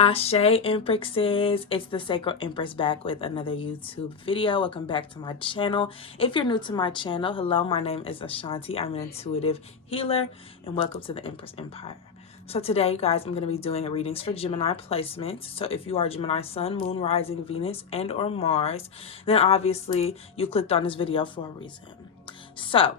Ashe Empresses, it's the Sacred Empress back with another YouTube video. Welcome back to my channel. If you're new to my channel, hello, my name is Ashanti. I'm an intuitive healer and welcome to the Empress Empire. So today, guys, I'm going to be doing readings for Gemini placements. So if you are Gemini Sun, Moon, Rising, Venus, and or Mars, then obviously you clicked on this video for a reason. So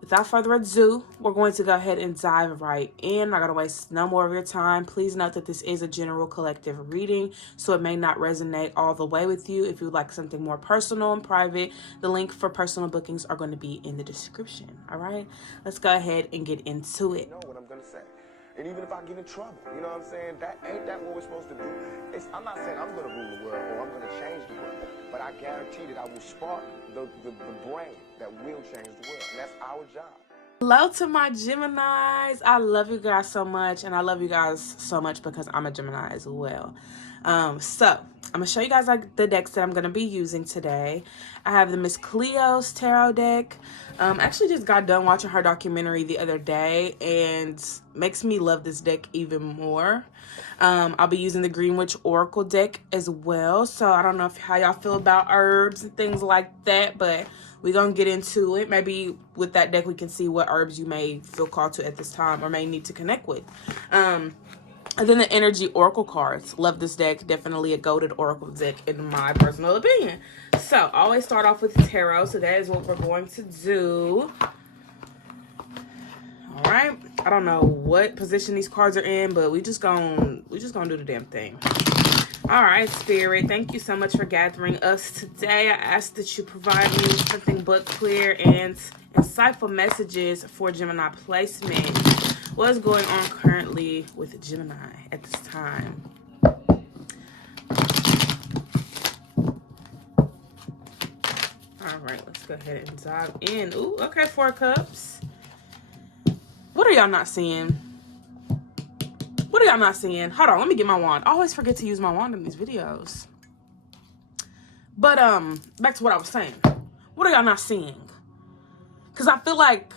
without further ado, we're going to go ahead and dive right in. I'm not going to waste no more of your time. Please note that this is a general collective reading, so it may not resonate all the way with you. If you would like something more personal and private, the link for personal bookings are going to be in the description. All right, let's go ahead and get into it. You know what I'm going to say. And even if I get in trouble, you know what I'm saying? Ain't that what we're supposed to do? I'm not saying I'm going to rule the world or I'm going to change the world, but I guarantee that I will spark the brain that will change the world, and that's our job. Hello to my Geminis. I love you guys so much, and I love you guys so much because I'm a Gemini as well. So I'm gonna show you guys like the decks that I'm gonna be using today. I have the Miss Cleo's tarot deck. Actually just got done watching her documentary the other day and makes me love this deck even more. I'll be using the Greenwich Oracle deck as well. So I don't know how y'all feel about herbs and things like that, but we're gonna get into it. Maybe with that deck we can see what herbs you may feel called to at this time or may need to connect with. And then the Energy Oracle cards. Love this deck. Definitely a goated Oracle deck in my personal opinion. So, always start off with tarot. So, that is what we're going to do. Alright. I don't know what position these cards are in, but we just gonna do the damn thing. Alright, Spirit. Thank you so much for gathering us today. I ask that you provide me with something but clear and insightful messages for Gemini placement. What's going on currently with Gemini at this time? All right, let's go ahead and dive in. Ooh, okay, 4 cups. What are y'all not seeing? What are y'all not seeing? Hold on, let me get my wand. I always forget to use my wand in these videos. But back to what I was saying. What are y'all not seeing? Because I feel like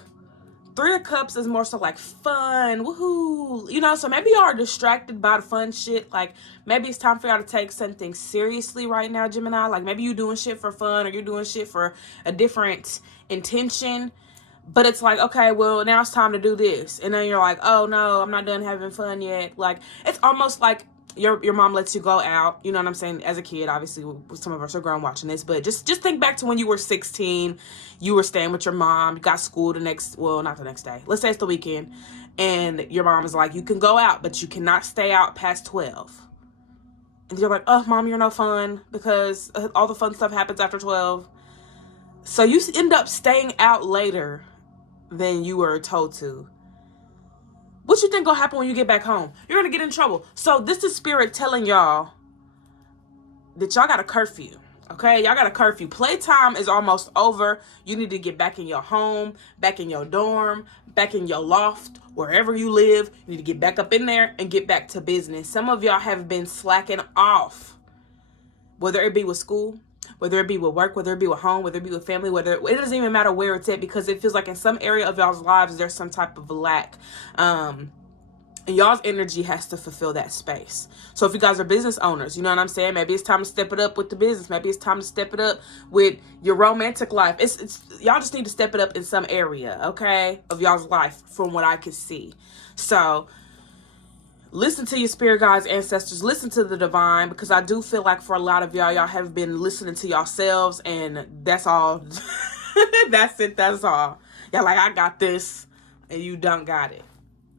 3 of Cups is more so like fun, woohoo, you know, so maybe y'all are distracted by the fun shit. Like maybe it's time for y'all to take something seriously right now, Gemini. Like maybe you're doing shit for fun or you're doing shit for a different intention, but it's like, okay, well now it's time to do this. And then you're like, oh no, I'm not done having fun yet. Like it's almost like your mom lets you go out, you know what I'm saying, as a kid. Obviously some of us are grown watching this, but just think back to when you were 16, you were staying with your mom, you got school the next, well, not the next day, let's say it's the weekend, and your mom is like, you can go out, but you cannot stay out past 12. And you're like, oh mom, you're no fun because all the fun stuff happens after 12. So you end up staying out later than you were told to. What you think gonna happen when you get back home? You're gonna get in trouble. So this is Spirit telling y'all that y'all got a curfew, okay? Y'all got a curfew. Playtime is almost over. You need to get back in your home, back in your dorm, back in your loft, wherever you live. You need to get back up in there and get back to business. Some of y'all have been slacking off, whether it be with school, whether it be with work, whether it be with home, whether it be with family, it doesn't even matter where it's at, because it feels like in some area of y'all's lives there's some type of lack, and y'all's energy has to fulfill that space. So if you guys are business owners, you know what I'm saying, maybe it's time to step it up with the business. Maybe it's time to step it up with your romantic life. It's y'all just need to step it up in some area, okay, of y'all's life from what I can see. So listen to your spirit guides, ancestors. Listen to the divine, because I do feel like for a lot of y'all have been listening to yourselves, and that's all. That's it. That's all. Y'all like, I got this, and you don't got it.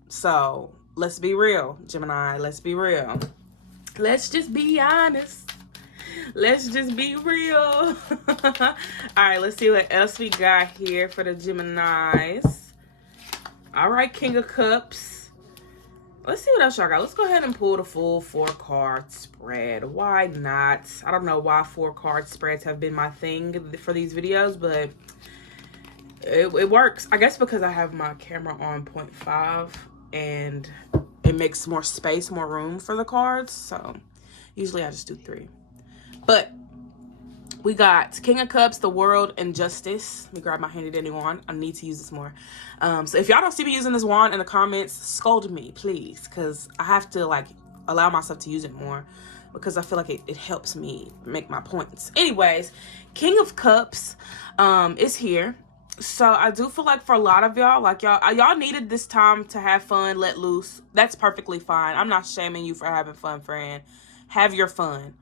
So let's be real, Gemini. Let's be real. Let's just be honest. Let's just be real. All right, let's see what else we got here for the Geminis. All right, King of Cups. Let's see what else y'all got. Let's go ahead and pull the full 4-card spread. Why not? I don't know why 4-card spreads have been my thing for these videos, but it works. I guess because I have my camera on 0.5 and it makes more space, more room for the cards. So usually I just do 3. But we got King of Cups, the World, and Justice. Let me grab my handy dandy wand. I need to use this more. So if y'all don't see me using this wand in the comments, scold me, please. Because I have to, like, allow myself to use it more, because I feel like it helps me make my points. Anyways, King of Cups is here. So I do feel like for a lot of y'all, like y'all needed this time to have fun, let loose. That's perfectly fine. I'm not shaming you for having fun, friend. Have your fun.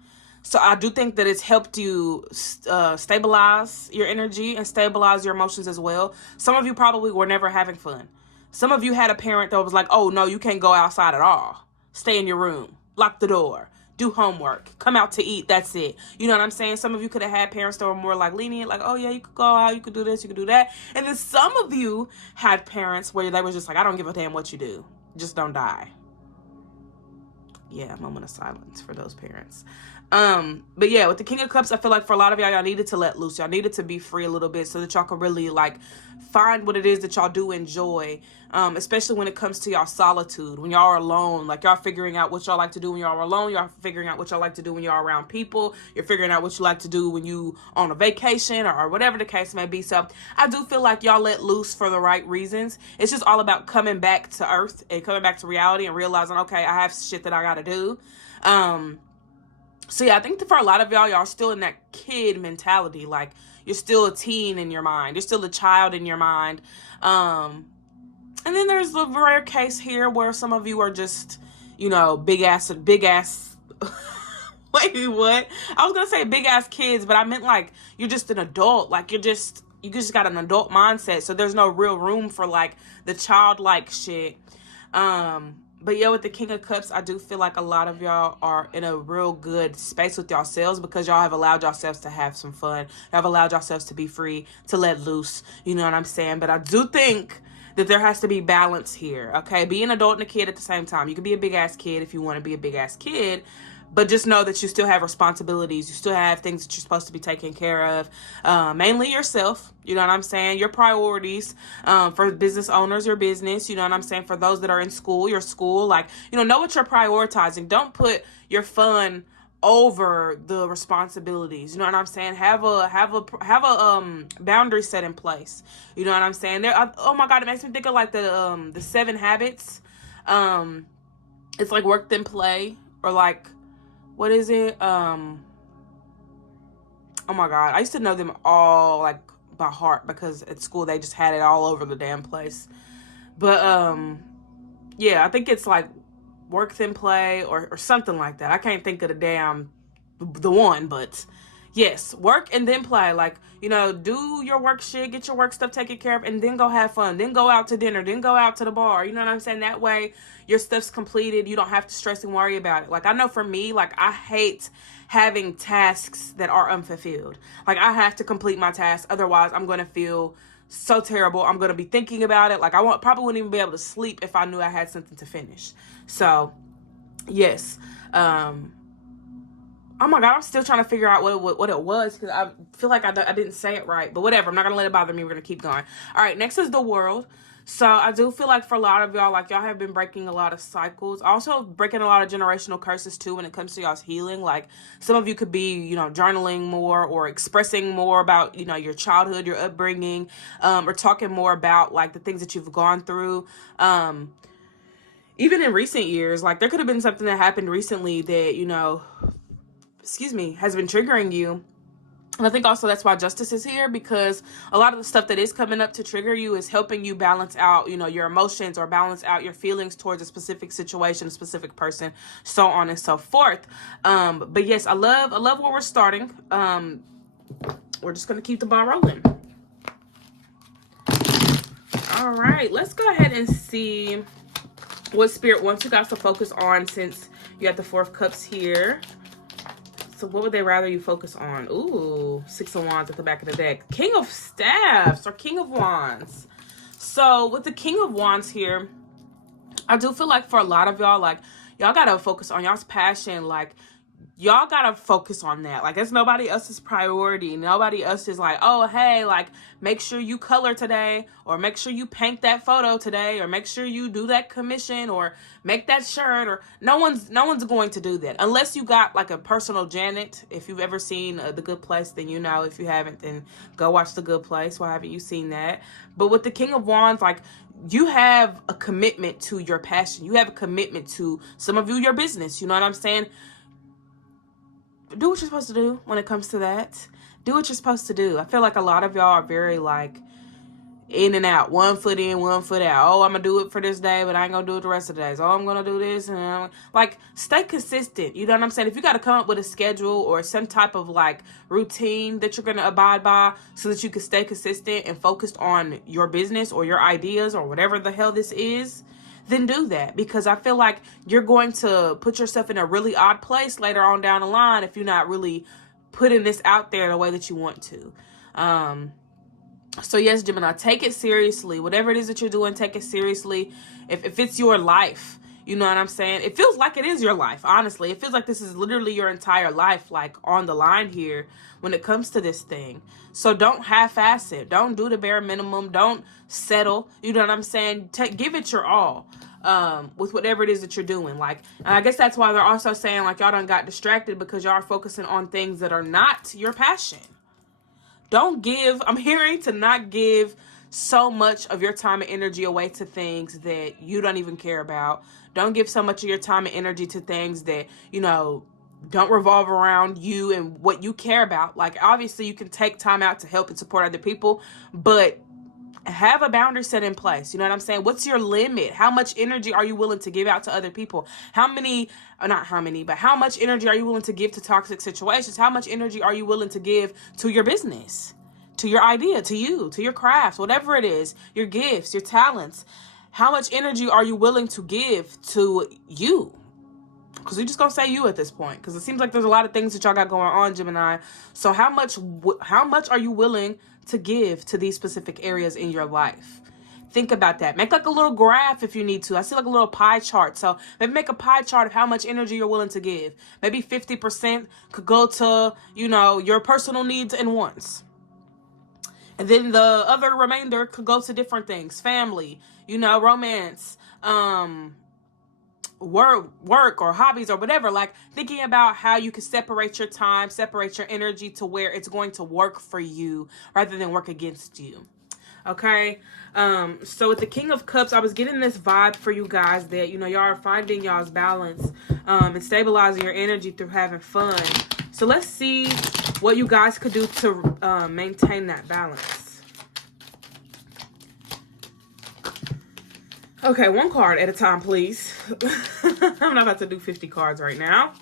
So I do think that it's helped you stabilize your energy and stabilize your emotions as well. Some of you probably were never having fun. Some of you had a parent that was like, oh, no, you can't go outside at all. Stay in your room. Lock the door. Do homework. Come out to eat. That's it. You know what I'm saying? Some of you could have had parents that were more like lenient, like, oh, yeah, you could go out. You could do this. You could do that. And then some of you had parents where they were just like, I don't give a damn what you do. Just don't die. Yeah, moment of silence for those parents. But yeah, with the King of Cups, I feel like for a lot of y'all needed to let loose. Y'all needed to be free a little bit so that y'all could really like find what it is that y'all do enjoy. Especially when it comes to y'all solitude, when y'all are alone, like y'all figuring out what y'all like to do when y'all are alone. Y'all figuring out what y'all like to do when y'all are around people. You're figuring out what you like to do when you on a vacation or whatever the case may be. So I do feel like y'all let loose for the right reasons. It's just all about coming back to earth and coming back to reality and realizing, okay, I have shit that I got to do. So yeah, I think that for a lot of y'all still in that kid mentality. Like you're still a teen in your mind. You're still a child in your mind. And then there's the rare case here where some of you are just, you know, big ass. Wait, what? I was going to say big ass kids, but I meant like you're just an adult. Like you just got an adult mindset. So there's no real room for like the childlike shit. But yeah, with the King of Cups, I do feel like a lot of y'all are in a real good space with yourselves because y'all have allowed yourselves to have some fun. Y'all have allowed yourselves to be free, to let loose. You know what I'm saying? But I do think that there has to be balance here, okay? Be an adult and a kid at the same time. You can be a big-ass kid if you want to be a big-ass kid, but just know that you still have responsibilities. You still have things that you're supposed to be taking care of, mainly yourself. You know what I'm saying? Your priorities. For business owners, your business. You know what I'm saying? For those that are in school, your school. Like, you know what you're prioritizing. Don't put your fun over the responsibilities. You know what I'm saying? Have a boundary set in place. You know what I'm saying? Oh my God, it makes me think of like the 7 habits. It's like work then play, or like, what is it? Oh my God, I used to know them all like by heart because at school they just had it all over the damn place. But yeah, I think it's like work then play or something like that. I can't think of the one, but yes, work and then play. Like, you know, do your work shit, get your work stuff taken care of, and then go have fun. Then go out to dinner, then go out to the bar. You know what I'm saying? That way your stuff's completed. You don't have to stress and worry about it. Like, I know for me, like, I hate having tasks that are unfulfilled. Like, I have to complete my tasks. Otherwise, I'm going to feel so terrible. I'm going to be thinking about it. Like, probably wouldn't even be able to sleep if I knew I had something to finish. So, yes. Oh my God, I'm still trying to figure out what it was because I feel like I didn't say it right. But whatever, I'm not going to let it bother me. We're going to keep going. All right, next is the world. So I do feel like for a lot of y'all, like y'all have been breaking a lot of cycles. Also breaking a lot of generational curses too when it comes to y'all's healing. Like some of you could be, you know, journaling more or expressing more about, you know, your childhood, your upbringing, or talking more about like the things that you've gone through. Even in recent years, like there could have been something that happened recently that, you know, has been triggering you. And I think also that's why justice is here, because a lot of the stuff that is coming up to trigger you is helping you balance out, you know, your emotions or balance out your feelings towards a specific situation, a specific person, so on and so forth. But yes, I love where we're starting. We're just going to keep the ball rolling. All right, let's go ahead and see what Spirit wants you guys to focus on since you have the 4 of Cups here. So what would they rather you focus on? Ooh, 6 of Wands at the back of the deck. King of Staffs or King of Wands. So with the King of Wands here, I do feel like for a lot of y'all, like y'all got to focus on y'all's passion. Like y'all gotta focus on that. Like, it's nobody else's priority. Nobody else is like, oh, hey, like, make sure you color today, or make sure you paint that photo today, or make sure you do that commission, or make that shirt, or no one's going to do that unless you got like a personal Janet. If you've ever seen The Good Place, then you know. If you haven't, then go watch The Good Place. Why haven't you seen that? But with the King of Wands, like, you have a commitment to your passion. You have a commitment to, some of you, your business. You know what I'm saying? Do what you're supposed to do when it comes to that. Do what you're supposed to do. I feel like a lot of y'all are very like in and out, 1 foot in, 1 foot out. Oh, I'm gonna do it for this day, but I ain't gonna do it the rest of the days. Oh, I'm gonna do this, and like, stay consistent. You know what I'm saying? If you got to come up with a schedule or some type of like routine that you're gonna abide by, so that you can stay consistent and focused on your business or your ideas or whatever the hell this is, then do that. Because I feel like you're going to put yourself in a really odd place later on down the line if you're not really putting this out there the way that you want to. So yes, Gemini, take it seriously. Whatever it is that you're doing, take it seriously. If it's your life, you know what I'm saying? It feels like it is your life, honestly. It feels like this is literally your entire life, like, on the line here when it comes to this thing. So don't half-ass it. Don't do the bare minimum. Don't settle. You know what I'm saying? Give it your all. With whatever it is that you're doing. Like, and I guess that's why they're also saying, like, y'all done got distracted because y'all are focusing on things that are not your passion. Don't give, I'm hearing to not give so much of your time and energy away to things that you don't even care about. Don't give so much of your time and energy to things that, you know, don't revolve around you and what you care about. Like, obviously you can take time out to help and support other people, but have a boundary set in place. You know what I'm saying? What's your limit? How much energy are you willing to give out to other people? How much energy are you willing to give to toxic situations? How much energy are you willing to give to your business, to your idea, to you, to your crafts, whatever it is, your gifts, your talents? How much energy are you willing to give to you? Because we're just gonna say you at this point, because it seems like there's a lot of things that y'all got going on, Gemini. So how much are you willing to give to these specific areas in your life? Think about that. Make like a little graph if you need to. I see like a little pie chart. So maybe make a pie chart of how much energy you're willing to give. Maybe 50% could go to, you know, your personal needs and wants. And then the other remainder could go to different things. Family, you know, romance, work or hobbies or whatever. Like, thinking about how you can separate your time, separate your energy to where it's going to work for you rather than work against you. Okay. So with the King of Cups, I was getting this vibe for you guys that, you know, y'all are finding y'all's balance, and stabilizing your energy through having fun. So let's see what you guys could do to maintain that balance. Okay, one card at a time, please. I'm not about to do 50 cards right now.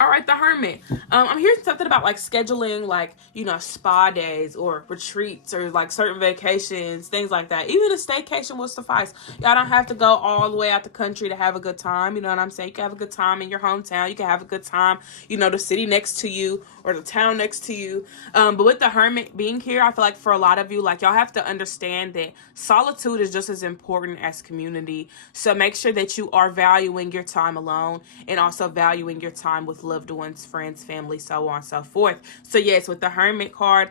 All right, the Hermit. I'm hearing something about like scheduling, like, you know, spa days or retreats or like certain vacations, things like that. Even a staycation will suffice. Y'all don't have to go all the way out the country to have a good time. You know what I'm saying? You can have a good time in your hometown. You can have a good time, you know, the city next to you or the town next to you. But with the Hermit being here, I feel like for a lot of you, like, y'all have to understand that solitude is just as important as community. So make sure that you are valuing your time alone and also valuing your time with loved ones, friends, family, so on and so forth. So yes, with the Hermit card,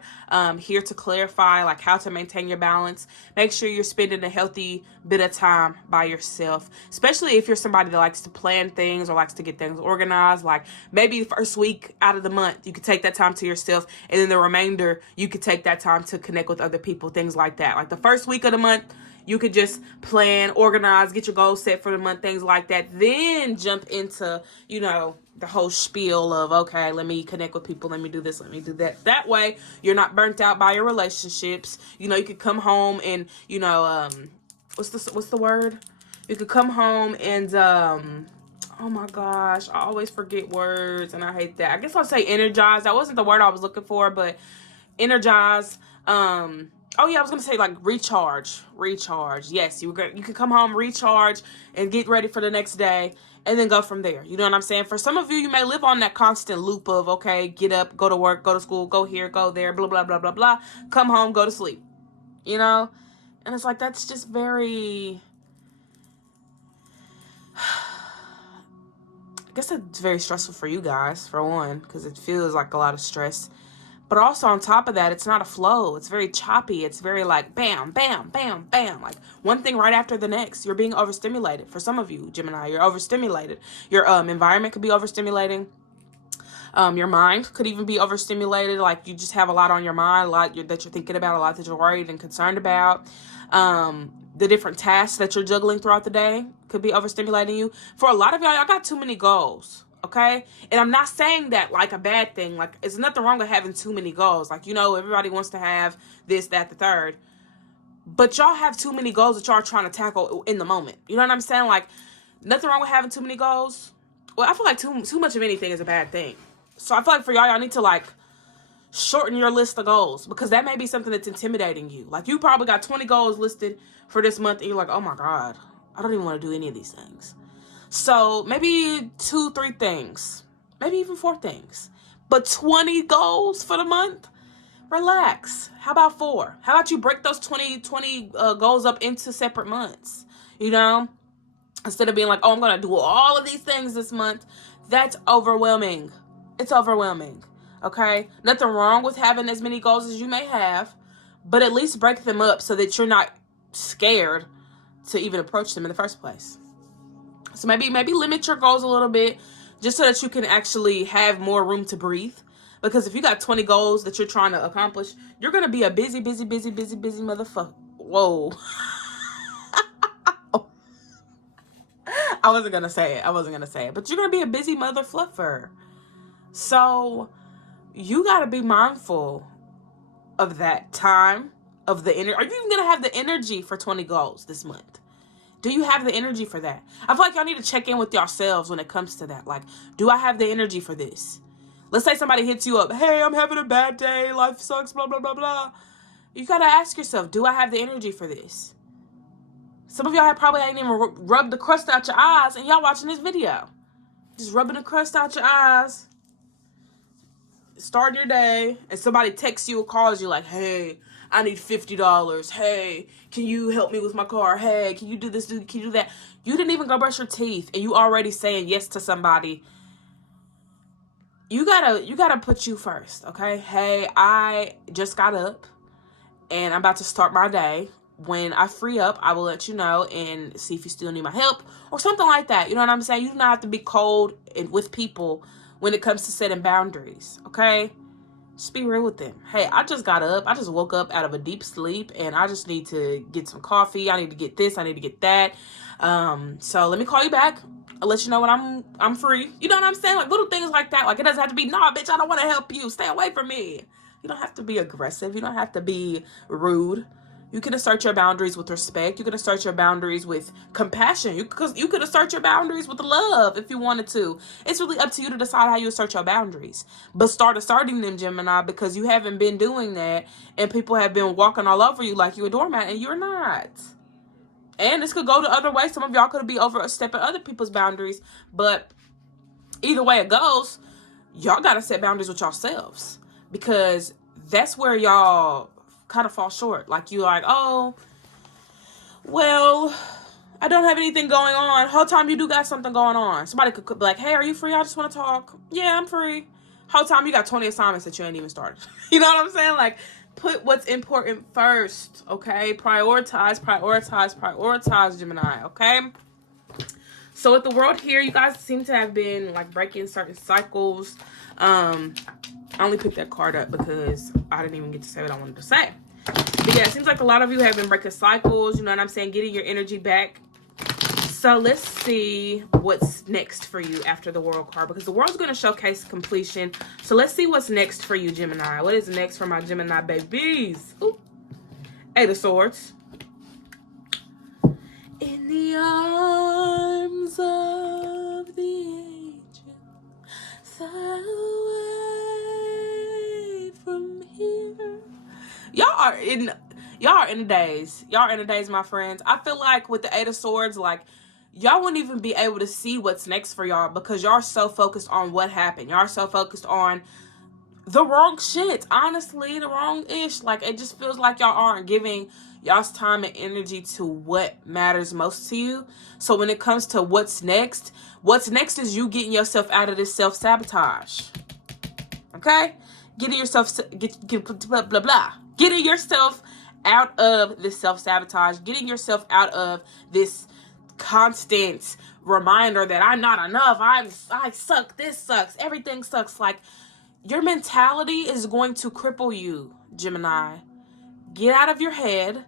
here to clarify like how to maintain your balance. Make sure you're spending a healthy bit of time by yourself, especially if you're somebody that likes to plan things or likes to get things organized. Like, maybe the first week out of the month, you could take that time to yourself, and then the remainder, you could take that time to connect with other people, things like that. Like the first week of the month, you could just plan, organize, get your goals set for the month, things like that. Then jump into, you know, the whole spiel of, okay, let me connect with people, let me do this, let me do that. That way, you're not burnt out by your relationships. You know, you could come home and, you know, what's the word? You could come home and, oh my gosh, I always forget words and I hate that. I guess I'll say energize. That wasn't the word I was looking for, but energize. Oh yeah, I was gonna say like recharge. Yes, you could come home, recharge, and get ready for the next day, and then go from there. You know what I'm saying? For some of you, you may live on that constant loop of, okay, get up, go to work, go to school, go here, go there, blah blah blah blah blah. Come home, go to sleep. You know, and it's like, that's just very guess it's very stressful for you guys, for one, because it feels like a lot of stress. But also on top of that, it's not a flow. It's very choppy. It's very like bam, bam, bam, bam. Like one thing right after the next. You're being overstimulated. For some of you, Gemini, you're overstimulated. Your environment could be overstimulating. Your mind could even be overstimulated. Like you just have a lot on your mind, a lot that you're thinking about, a lot that you're worried and concerned about. The different tasks that you're juggling throughout the day could be overstimulating you. For a lot of y'all got too many goals. Okay. And I'm not saying that like a bad thing. Like, it's nothing wrong with having too many goals. Like, everybody wants to have this, that, the third. But y'all have too many goals that y'all are trying to tackle in the moment. You know what I'm saying? Like, nothing wrong with having too many goals. Well, I feel like too much of anything is a bad thing. So I feel like for y'all need to like shorten your list of goals, because that may be something that's intimidating you. Like, you probably got 20 goals listed for this month and you're like, oh my God, I don't even want to do any of these things. So maybe 2-3 things, maybe even 4 things, but 20 goals for the month. Relax. How about 4? How about you break those 20 goals up into separate months? Instead of being like, oh, I'm going to do all of these things this month. That's overwhelming. It's overwhelming. Okay. Nothing wrong with having as many goals as you may have, but at least break them up so that you're not scared to even approach them in the first place. So maybe limit your goals a little bit, just so that you can actually have more room to breathe. Because if you got 20 goals that you're trying to accomplish, you're going to be a busy motherfucker. Whoa. I wasn't going to say it. But you're going to be a busy mother fluffer. So you got to be mindful of that time, of the energy. Are you even going to have the energy for 20 goals this month? Do you have the energy for that? I feel like y'all need to check in with yourselves when it comes to that. Like, do I have the energy for this? Let's say somebody hits you up. Hey, I'm having a bad day. Life sucks, blah, blah, blah, blah. You got to ask yourself, do I have the energy for this? Some of y'all probably ain't even rubbed the crust out your eyes and y'all watching this video. Just rubbing the crust out your eyes. Starting your day. And somebody texts you or calls you like, hey, I need $50. Hey, can you help me with my car? Hey, can you do this? Can you do that? You didn't even go brush your teeth and you already saying yes to somebody. You gotta put you first, okay? Hey, I just got up and I'm about to start my day. When I free up, I will let you know and see if you still need my help or something like that. You know what I'm saying? You do not have to be cold with people when it comes to setting boundaries, okay? Just be real with them. Hey, I just got up. I just woke up out of a deep sleep and I just need to get some coffee. I need to get this. I need to get that. So let me call you back. I'll let you know when I'm free. You know what I'm saying? Like little things like that. Like it doesn't have to be, nah, bitch, I don't want to help you. Stay away from me. You don't have to be aggressive. You don't have to be rude. You can assert your boundaries with respect. You can assert your boundaries with compassion. You could assert your boundaries with love if you wanted to. It's really up to you to decide how you assert your boundaries. But start asserting them, Gemini, because you haven't been doing that and people have been walking all over you like you're a doormat and you're not. And this could go the other way. Some of y'all could be overstepping other people's boundaries. But either way it goes, y'all got to set boundaries with yourselves. Because that's where y'all kind of fall short. Like you like, oh, well, I don't have anything going on. Whole time you do got something going on. Somebody could be like, hey, are you free? I just want to talk. Yeah, I'm free. Whole time you got 20 assignments that you ain't even started. You know what I'm saying? Like, put what's important first, okay? Prioritize, Gemini, okay? So with the world here, you guys seem to have been like breaking certain cycles. I only picked that card up because I didn't even get to say what I wanted to say. But yeah, it seems like a lot of you have been breaking cycles, you know what I'm saying? Getting your energy back. So let's see what's next for you after the world card, because the world's going to showcase completion. So let's see what's next for you, Gemini. What is next for my Gemini babies? Ooh. 8 of Swords. In the arms of the angel, far away from here. Y'all are in the days. Y'all are in the days, my friends. I feel like with the 8 of Swords, like, y'all wouldn't even be able to see what's next for y'all because y'all are so focused on what happened. Y'all are so focused on the wrong shit. Honestly, the wrong ish. Like, it just feels like y'all aren't giving y'all's time and energy to what matters most to you. So when it comes to what's next is you getting yourself out of this self-sabotage. Okay? Getting yourself blah blah blah. Getting yourself out of this self-sabotage, getting yourself out of this constant reminder that I'm not enough, I suck, this sucks, everything sucks. Like, your mentality is going to cripple you, Gemini. Get out of your head.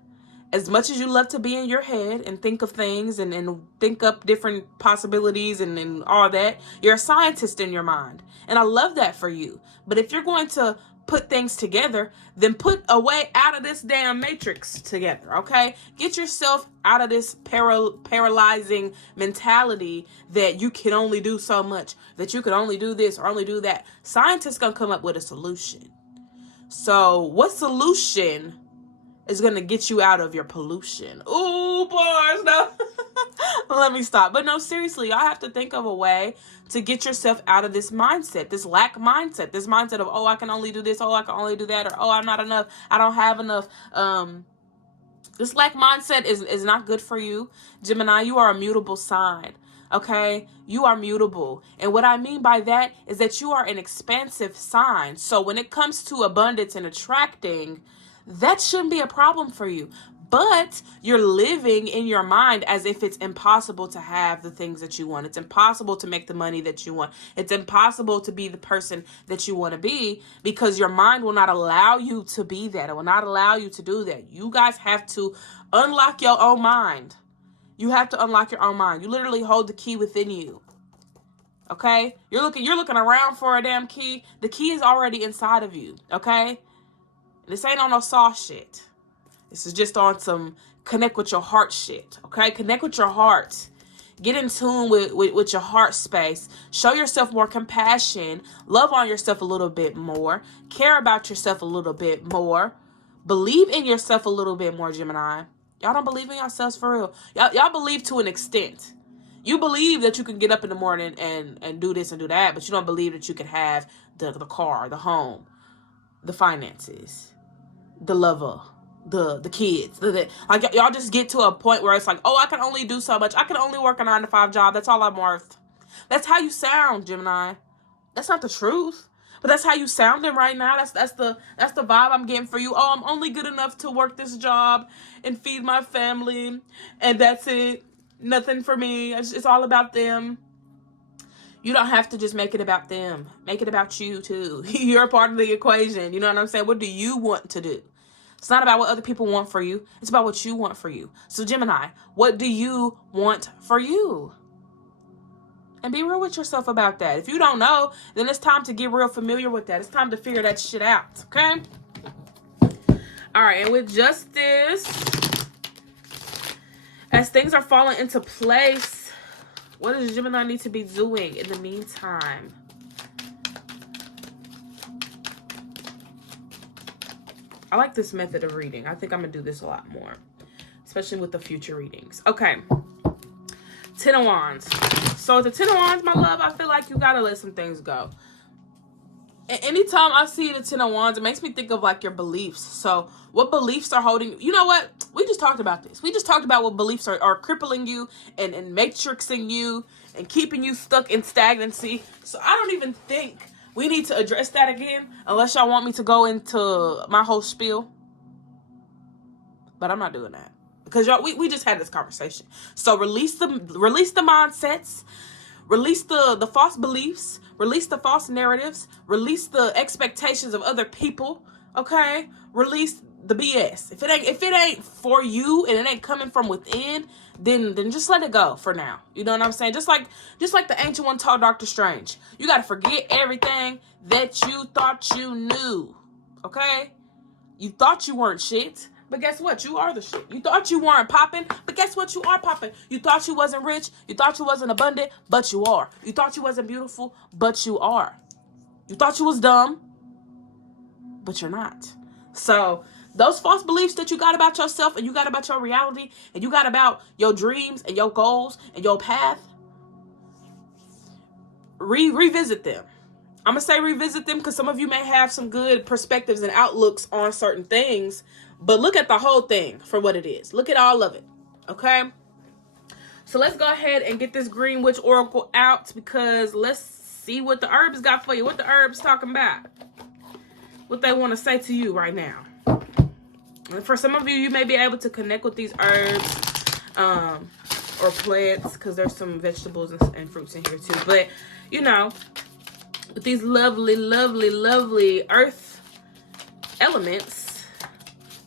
As much as you love to be in your head and think of things and think up different possibilities and all that, you're a scientist in your mind. And I love that for you. But if you're going to put things together, then put a way out of this damn matrix together, okay? Get yourself out of this paralyzing mentality that you can only do so much, that you can only do this or only do that. Scientists gonna come up with a solution. So what solution is going to get you out of your pollution? Ooh, bars, no. Let me stop. But no, seriously, y'all have to think of a way to get yourself out of this mindset, this lack mindset, this mindset of, oh, I can only do this, oh, I can only do that, or oh, I'm not enough, I don't have enough. This lack mindset is not good for you. Gemini, you are a mutable sign. Okay, you are mutable. And what I mean by that is that you are an expansive sign. So when it comes to abundance and attracting, that shouldn't be a problem for you. But you're living in your mind as if it's impossible to have the things that you want. It's impossible to make the money that you want. It's impossible to be the person that you want to be, because your mind will not allow you to be that. It will not allow you to do that. You guys have to unlock your own mind. You have to unlock your own mind. You literally hold the key within you. Okay? You're looking around for a damn key. The key is already inside of you. Okay? This ain't on no soft shit. This is just on some connect with your heart shit. Okay? Connect with your heart. Get in tune with your heart space. Show yourself more compassion. Love on yourself a little bit more. Care about yourself a little bit more. Believe in yourself a little bit more, Gemini. Y'all don't believe in yourselves for real. Y'all believe to an extent. You believe that you can get up in the morning and do this and do that, but you don't believe that you can have the car, the home, the finances, the lover, the kids. Like, y'all just get to a point where it's like, oh, I can only do so much. I can only work a 9-to-5 job. That's all I'm worth. That's how you sound, Gemini. That's not the truth. But that's how you sounding right now. That's the vibe I'm getting for you. Oh, I'm only good enough to work this job and feed my family, and that's it. Nothing for me. It's all about them. You don't have to just make it about them. Make it about you too. You're a part of the equation. You know what I'm saying? What do you want to do? It's not about what other people want for you. It's about what you want for you. So Gemini, what do you want for you? And be real with yourself about that. If you don't know, then it's time to get real familiar with that. It's time to figure that shit out, okay? All right, and with justice, as things are falling into place, what does Gemini need to be doing in the meantime? I like this method of reading. I think I'm going to do this a lot more, especially with the future readings. Okay. 10 of Wands. So the 10 of Wands, my love, I feel like you gotta let some things go. And anytime I see the 10 of Wands, it makes me think of like your beliefs. So what beliefs are holding, you know what? We just talked about this. We just talked about what beliefs are crippling you and matrixing you and keeping you stuck in stagnancy. So I don't even think we need to address that again unless y'all want me to go into my whole spiel. But I'm not doing that. Because y'all, we just had this conversation. So release the mindsets, release the false beliefs, release the false narratives, release the expectations of other people. Okay, release the BS. If it ain't for you and it ain't coming from within, then just let it go for now. You know what I'm saying? Just like the ancient one told Dr. Strange, you got to forget everything that you thought you knew. Okay, you thought you weren't shit. But guess what? You are the shit. You thought you weren't popping, but guess what? You are popping. You thought you wasn't rich. You thought you wasn't abundant, but you are. You thought you wasn't beautiful, but you are. You thought you was dumb, but you're not. So those false beliefs that you got about yourself and you got about your reality and you got about your dreams and your goals and your path, revisit them. I'm going to say revisit them because some of you may have some good perspectives and outlooks on certain things. But look at the whole thing for what it is. Look at all of it. Okay? So let's go ahead and get this Green Witch Oracle out because let's see what the herbs got for you. What the herbs talking about. What they want to say to you right now. And for some of you, you may be able to connect with these herbs or plants because there's some vegetables and fruits in here too. But, you know, with these lovely, lovely, lovely earth elements,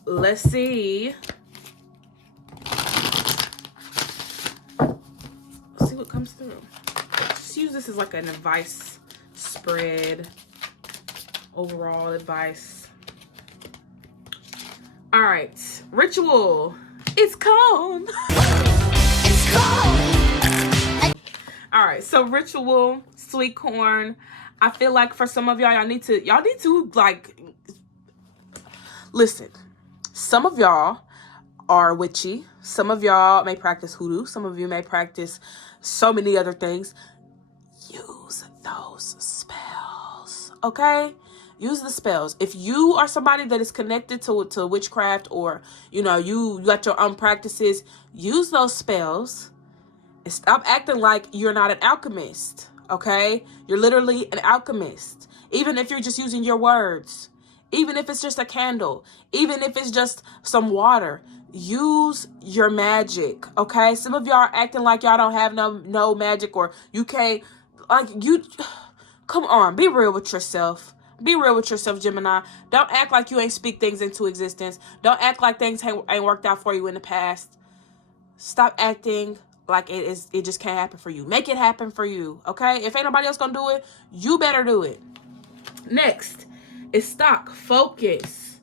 let's see. Let's see what comes through. Just use this as like an advice spread, overall advice. All right, ritual. It's cold. It's cold. All right, so ritual, sweet corn. I feel like for some of y'all, y'all need to like listen. Some of y'all are witchy. Some of y'all may practice hoodoo. Some of you may practice so many other things. Use those spells, okay? Use the spells. If you are somebody that is connected to witchcraft or, you know, you got your own practices, use those spells and stop acting like you're not an alchemist, okay? You're literally an alchemist. Even if you're just using your words, even if it's just a candle, even if it's just some water, use your magic, okay? Some of y'all are acting like y'all don't have no magic or you can't, like you, come on, be real with yourself. Be real with yourself, Gemini. Don't act like you ain't speak things into existence. Don't act like things ain't worked out for you in the past. Stop acting like it just can't happen for you. Make it happen for you, okay? If ain't nobody else gonna do it, you better do it. Next is stock. Focus.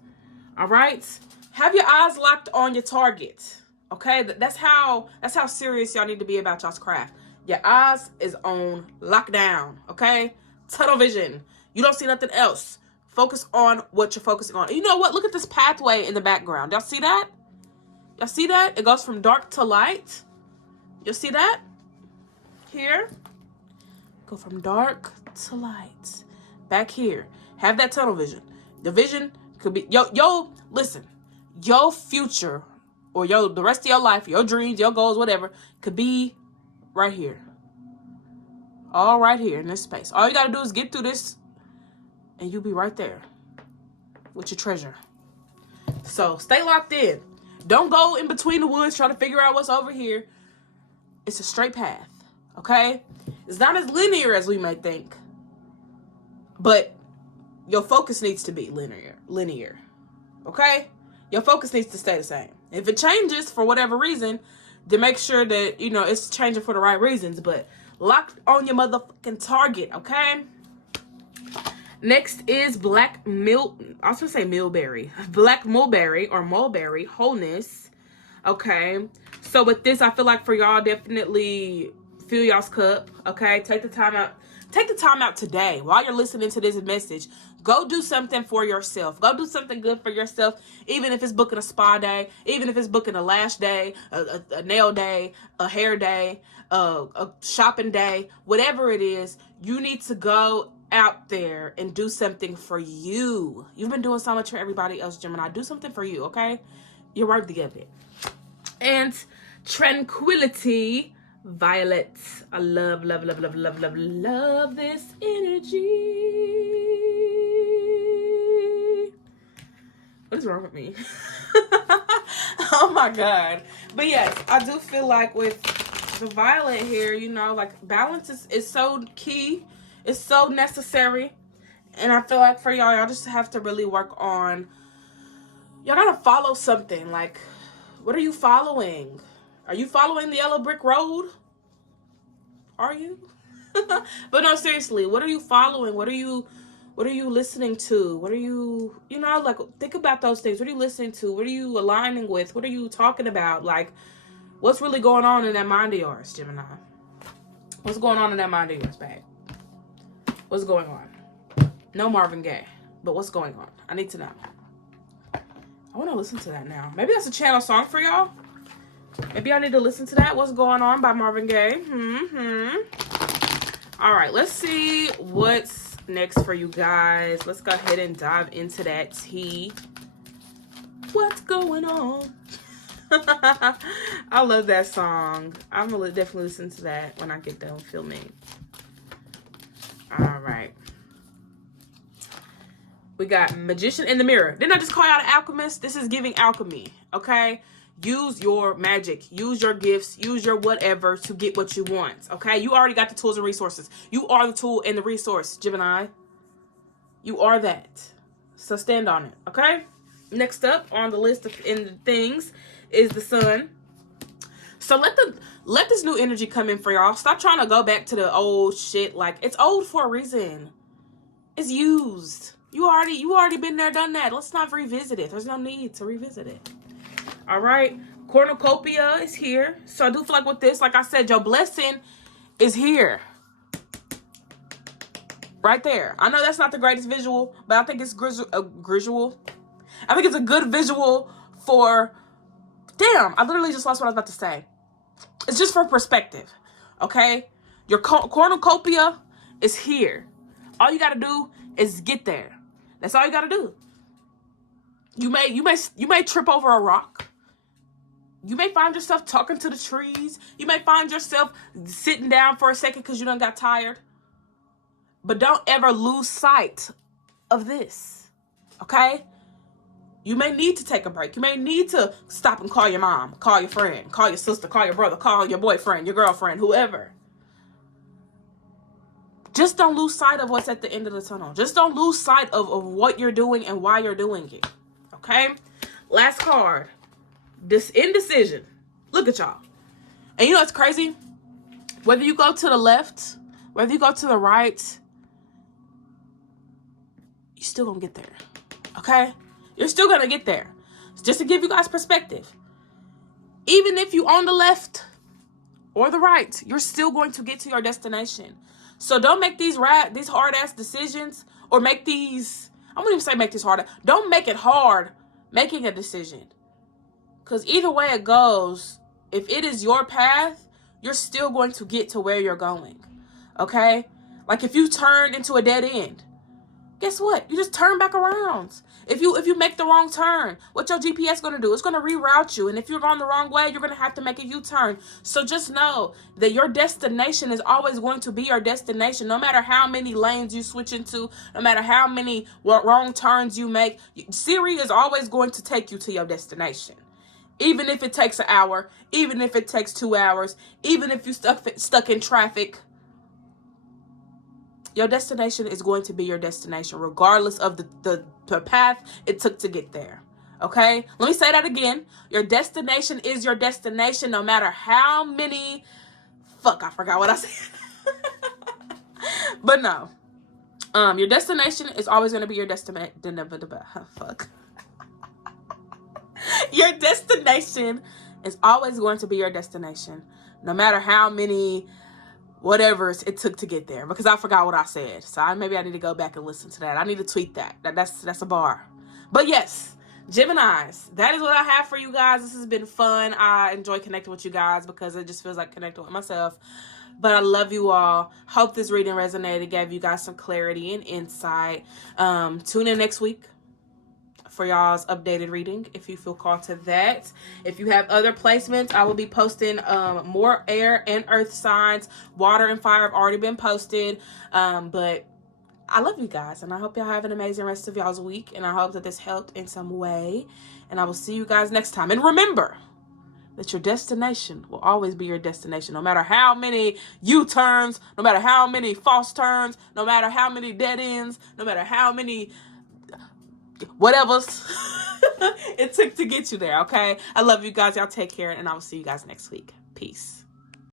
All right? Have your eyes locked on your target, okay? That's how serious y'all need to be about y'all's craft. Your eyes is on lockdown, okay? Tunnel vision. You don't see nothing else. Focus on what you're focusing on. You know what? Look at this pathway in the background. Y'all see that? Y'all see that? It goes from dark to light. You see that? Here. Go from dark to light. Back here. Have that tunnel vision. The vision could be, listen. Your future or the rest of your life, your dreams, your goals, whatever, could be right here. All right here in this space. All you got to do is get through this and you'll be right there with your treasure. So stay locked in. Don't go in between the woods trying to figure out what's over here. It's a straight path, okay? It's not as linear as we might think, but your focus needs to be linear, okay? Your focus needs to stay the same. If it changes for whatever reason, then make sure that, you know, it's changing for the right reasons, but lock on your motherfucking target, okay? Next is black mulberry or mulberry wholeness. Okay, so with this, I feel like for y'all, definitely fill y'all's cup. Okay, take the time out today while you're listening to this message. Go do something for yourself. Go do something good for yourself, even if it's booking a spa day, even if it's booking a lash day, a nail day, a hair day, a shopping day, whatever it is. You need to go out there and do something for you. You've been doing so much for everybody else, Gemini. Do something for you, okay? You're worthy of it. And tranquility, violet. I love this energy. What is wrong with me? Oh my God. But yes, I do feel like with the violet here, you know, like balance is so key. It's so necessary. And I feel like for y'all just have to really work on, y'all gotta follow something. Like, what are you following? Are you following the yellow brick road? Are you? But no, seriously, what are you following? What are you listening to? What are you, you know, like, think about those things. What are you listening to? What are you aligning with? What are you talking about? Like, what's really going on in that mind of yours, Gemini? What's going on in that mind of yours, babe? What's going on? No Marvin Gaye, but what's going on? I need to know. I want to listen to that now. Maybe that's a channel song for y'all. Maybe I need to listen to that. What's Going On by Marvin Gaye. All right, let's see what's next for you guys? Let's go ahead and dive into that tea. What's going on? I love that song. I'm gonna definitely listen to that when I get done filming. All right. We got Magician in the Mirror. Didn't I just call out an alchemist? This is giving alchemy, okay? Use your magic. Use your gifts. Use your whatever to get what you want, okay? You already got the tools and resources. You are the tool and the resource, Gemini. You are that. So stand on it, okay? Next up on the list of things is the sun. So let this new energy come in for y'all. Stop trying to go back to the old shit. Like, it's old for a reason. It's used. You already been there, done that. Let's not revisit it. There's no need to revisit it. All right. Cornucopia is here. So I do feel like with this, like I said, your blessing is here. Right there. I know that's not the greatest visual, but I think it's visual. I think it's a good visual for... Damn, I literally just lost what I was about to say. It's just for perspective, okay? Your cornucopia is here. All you got to do is get there. That's all you got to do. You may trip over a rock. You may find yourself talking to the trees. You may find yourself sitting down for a second because you done got tired. But don't ever lose sight of this, okay? You may need to take a break. You may need to stop and call your mom, call your friend, call your sister, call your brother, call your boyfriend, your girlfriend, whoever. Just don't lose sight of what's at the end of the tunnel. Just don't lose sight of what you're doing and why you're doing it, okay? Last card. This indecision. Look at y'all. And you know what's crazy? Whether you go to the left, whether you go to the right, you're still gonna get there. Okay? You're still gonna get there. Just to give you guys perspective. Even if you on the left or the right, you're still going to get to your destination. So don't make these hard ass decisions, or make these, I wouldn't even say make this hard. Don't make it hard making a decision. Because either way it goes, if it is your path, you're still going to get to where you're going. Okay? Like if you turn into a dead end, guess what? You just turn back around. If you make the wrong turn, what your GPS going to do? It's going to reroute you. And if you're going the wrong way, you're going to have to make a U-turn. So just know that your destination is always going to be your destination. No matter how many lanes you switch into, no matter how many wrong turns you make, Siri is always going to take you to your destination. Even if it takes an hour, even if it takes 2 hours, even if you're stuck in traffic, your destination is going to be your destination, regardless of the path it took to get there. Okay? Let me say that again. Your destination is your destination, no matter how many... Fuck, I forgot what I said. But no. Your destination is always going to be your destination. Fuck. Your destination is always going to be your destination, no matter how many whatever it took to get there, because I forgot what I said. So maybe I need to go back and listen to that. I need to tweet that. That's a bar. But yes, Geminis, that is what I have for you guys. This has been fun. I enjoy connecting with you guys because it just feels like connecting with myself. But I love you all. Hope this reading resonated, gave you guys some clarity and insight. Tune in next week for y'all's updated reading if you feel called to that. If you have other placements, I will be posting more air and earth signs. Water and fire have already been posted. But I love you guys, and I hope y'all have an amazing rest of y'all's week, and I hope that this helped in some way. And I will see you guys next time. And remember that your destination will always be your destination, no matter how many U-turns, no matter how many false turns, no matter how many dead ends, no matter how many whatever's it took to get you there. Okay, I love you guys. Y'all take care, and I will see you guys next week. Peace.